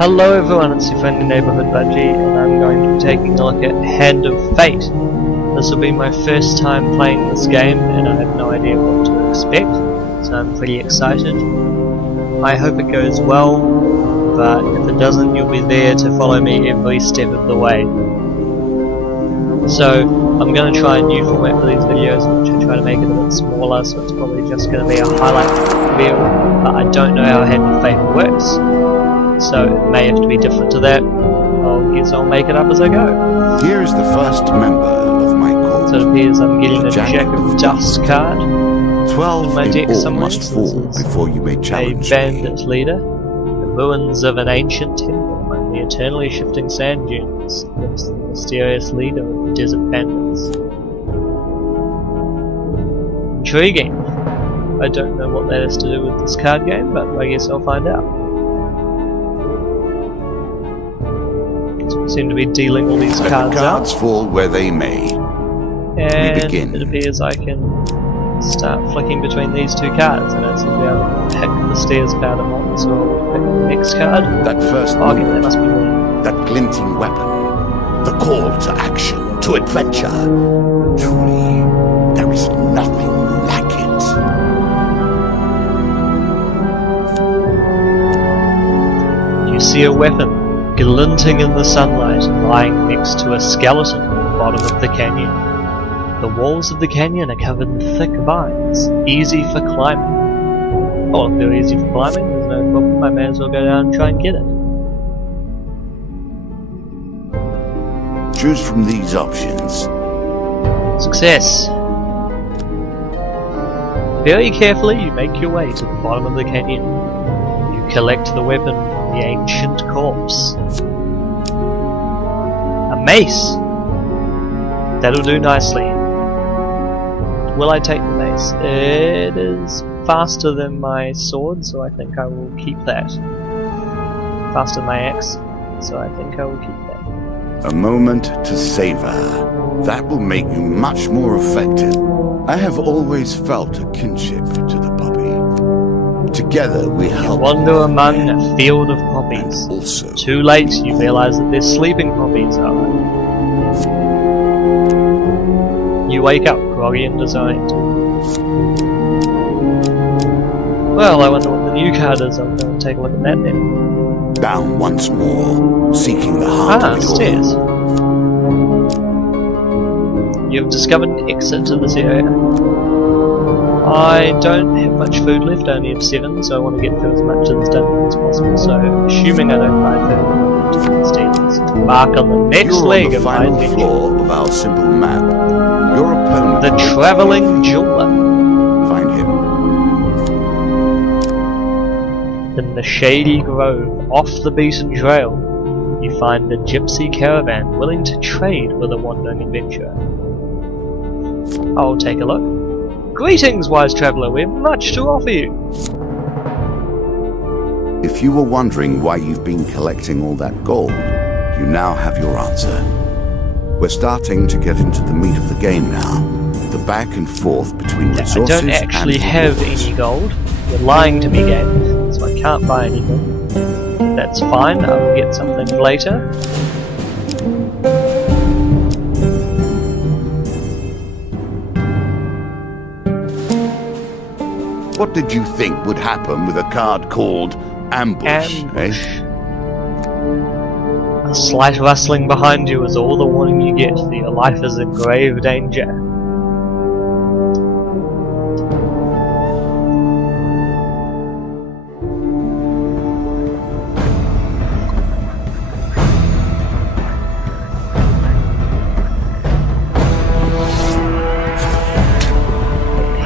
Hello everyone, it's your friendly neighbourhood Budgie, and I'm going to be taking a look at Hand of Fate. This will be my first time playing this game, and I have no idea what to expect, so I'm pretty excited. I hope it goes well, but if it doesn't, you'll be there to follow me every step of the way. So, I'm going to try a new format for these videos, which I try to make it a bit smaller, so it's probably just going to be a highlight reel, but I don't know how Hand of Fate works, so it may have to be different to that. I guess I'll make it up as I go. Here is the first member of my court. So it appears I'm getting a Jack of Dust card. 12 my deck all somewhere. must fall before you may challenge a bandit leader. The ruins of an ancient temple and the eternally shifting sand dunes. It's the mysterious leader of the desert bandits. Intriguing. I don't know what that has to do with this card game, but I guess I'll find out. So we seem to be dealing all these cards the cards out. fall where they may. And we begin. It appears I can start flicking between these two cards. I don't seem to be able to pick the stairs card at once, so I'll pick the next card. That first Okay, moment, that must be me. that glinting weapon, the call to action, to adventure. Truly, there is nothing like it. You see a weapon glinting in the sunlight, lying next to a skeleton at the bottom of the canyon. The walls of the canyon are covered in thick vines, easy for climbing. Oh, if they're easy for climbing, there's no problem, I may as well go down and try and get it. Choose from these options. Success! Very carefully you make your way to the bottom of the canyon. You collect the weapon from the ancient corpse. A mace! That'll do nicely. Will I take the mace? It is faster than my sword, so I think I will keep that. Faster than my axe, so I think I will keep that. A moment to savor. That will make you much more effective. I have always felt a kinship to the puppy. Together we help. Wander among a field of poppies. Also, too late, you realize that they're sleeping poppies are. You wake up, groggy and resigned. Well, I wonder what the new card is. I'm going to take a look at that then. down once more, seeking the heart of it all. Stairs. You've discovered an exit to this area. I don't have much food left, I only have 7, so I want to get through as much of this dungeon as possible. So, assuming I don't find food, I'm going to the stairs. Embark on the next leg of my adventure. You're on the final floor of our simple map. Your opponent, the travelling jeweler. Find him. In the shady grove, off the beaten trail, you find a gypsy caravan willing to trade with a wandering adventurer. I'll take a look. Greetings, wise traveller, we have much to offer you. If you were wondering why you've been collecting all that gold, you now have your answer. We're starting to get into the meat of the game now. The back and forth between resources I don't actually have any gold. You're lying to me, game, so I can't buy anything. That's fine, I will get something later. What did you think would happen with a card called Ambush, eh? A slight rustling behind you is all the warning you get that your life is in grave danger.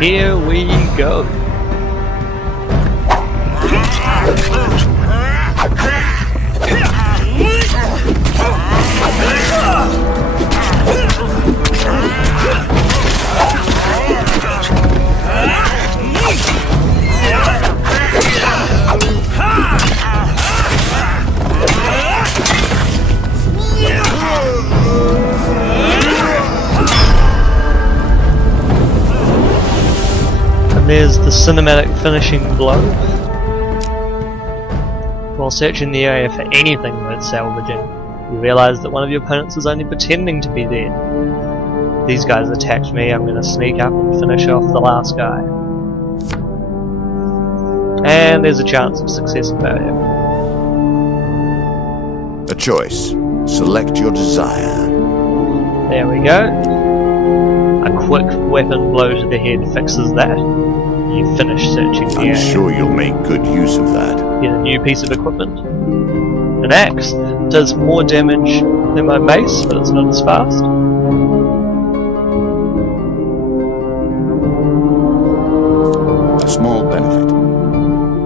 Here we go. And there's the cinematic finishing blow. While searching the area for anything worth salvaging, you realise that one of your opponents is only pretending to be dead. These guys attacked me, I'm going to sneak up and finish off the last guy. And there's a chance of success about it. A choice. Select your desire. There we go. A quick weapon blow to the head fixes that. You finish searching the area. I'm sure you'll make good use of that. Get a new piece of equipment. An axe. Does more damage than my mace, but it's not as fast. A small benefit.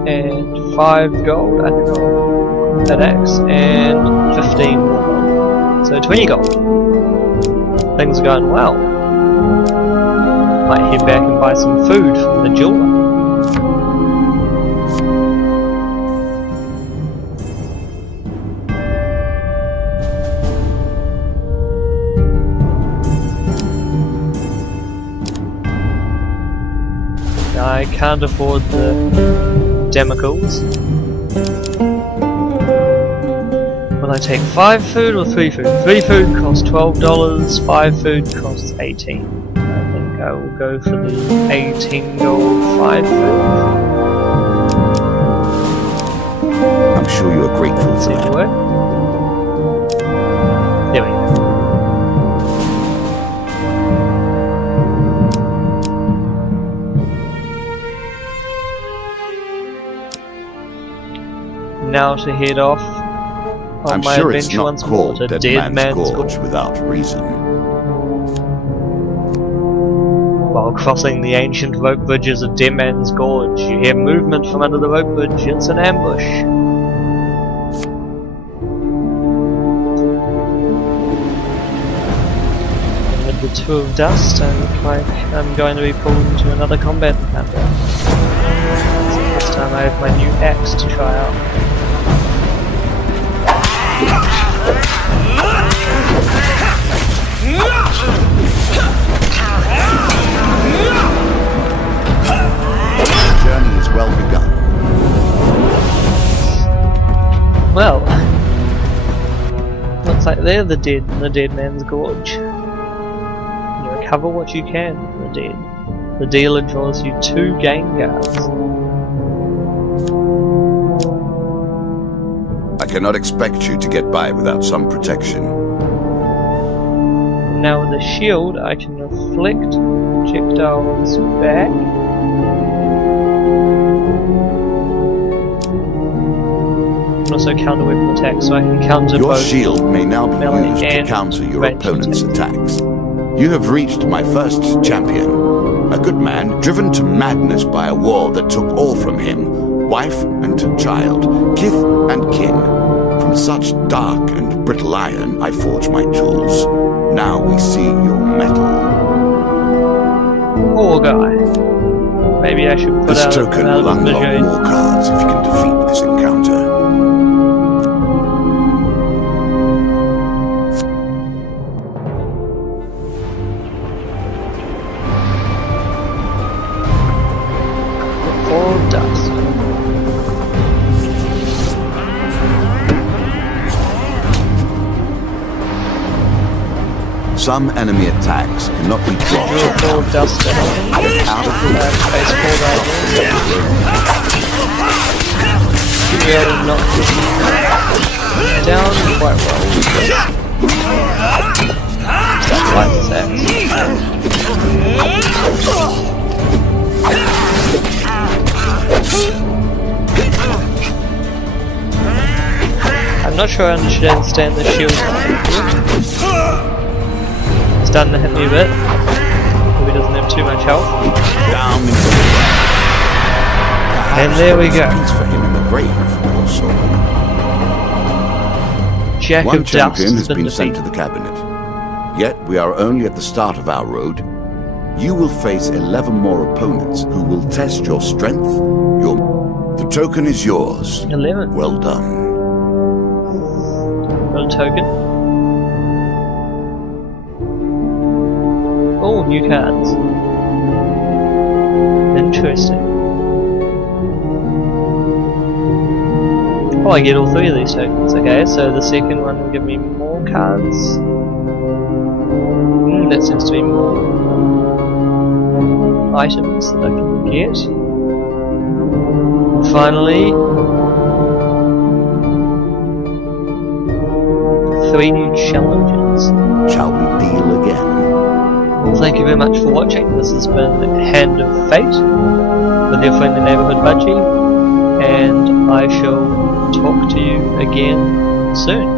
And 5 gold, I think I'll that axe, and 15 more gold. So 20 gold. Things are going well. Might head back and buy some food from the jeweler. I can't afford the demicles. Will I take 5 food or 3 food? 3 food costs $12, 5 food costs 18. I think I will go for the 18 gold 5 food. I'm sure you are grateful for that. There we go. Now to head off on I'm my sure it's adventure not once more called to Dead Man's Gorge without reason. While crossing the ancient rope bridges of Dead Man's Gorge, you hear movement from under the rope bridge. It's an ambush. And with the 2 of dust, I look like I'm going to be pulled into another combat encounter. So this time I have my new axe to try out. The journey is well begun. Well, looks like they're the dead in the Dead Man's Gorge. You recover what you can from the dead. The dealer draws you 2 game cards. I cannot expect you to get by without some protection. Now with a shield, I can reflect projectiles back. And also counter weapon attacks, so I can counter Your both shield may now be melee used to and counter your ranged opponent's attacks. You have reached my first champion. A good man, driven to madness by a war that took all from him. Wife and child, kith and kin. From such dark and brittle iron I forge my tools. Now we see your metal. Poor guy. Maybe I should put This out token out will of unlock misery. more cards if you can defeat this encounter. Full of dust. Some enemy attacks cannot be blocked or Full of dust. Get out of the way. Space pulled out. Really not down quite well. Like this axe. I'm not sure I understand the shield. It's starting to hit me a bit. Maybe doesn't have too much health. Down into the And there we go. Peace for him in the grave, poor soul. Jack One of Dust champion has been been sent to the cabinet. Yet we are only at the start of our road. You will face 11 more opponents who will test your strength. The token is yours. 11. Well done. Got a token. Oh, new cards. Interesting. Oh, I get all 3 of these tokens. Okay, so the second one will give me more cards. That seems to be more items that I can get. And finally, 3 new challenges. Shall we deal again? Well, thank you very much for watching. This has been Hand of Fate with your friendly neighbourhood Budgie, and I shall talk to you again soon.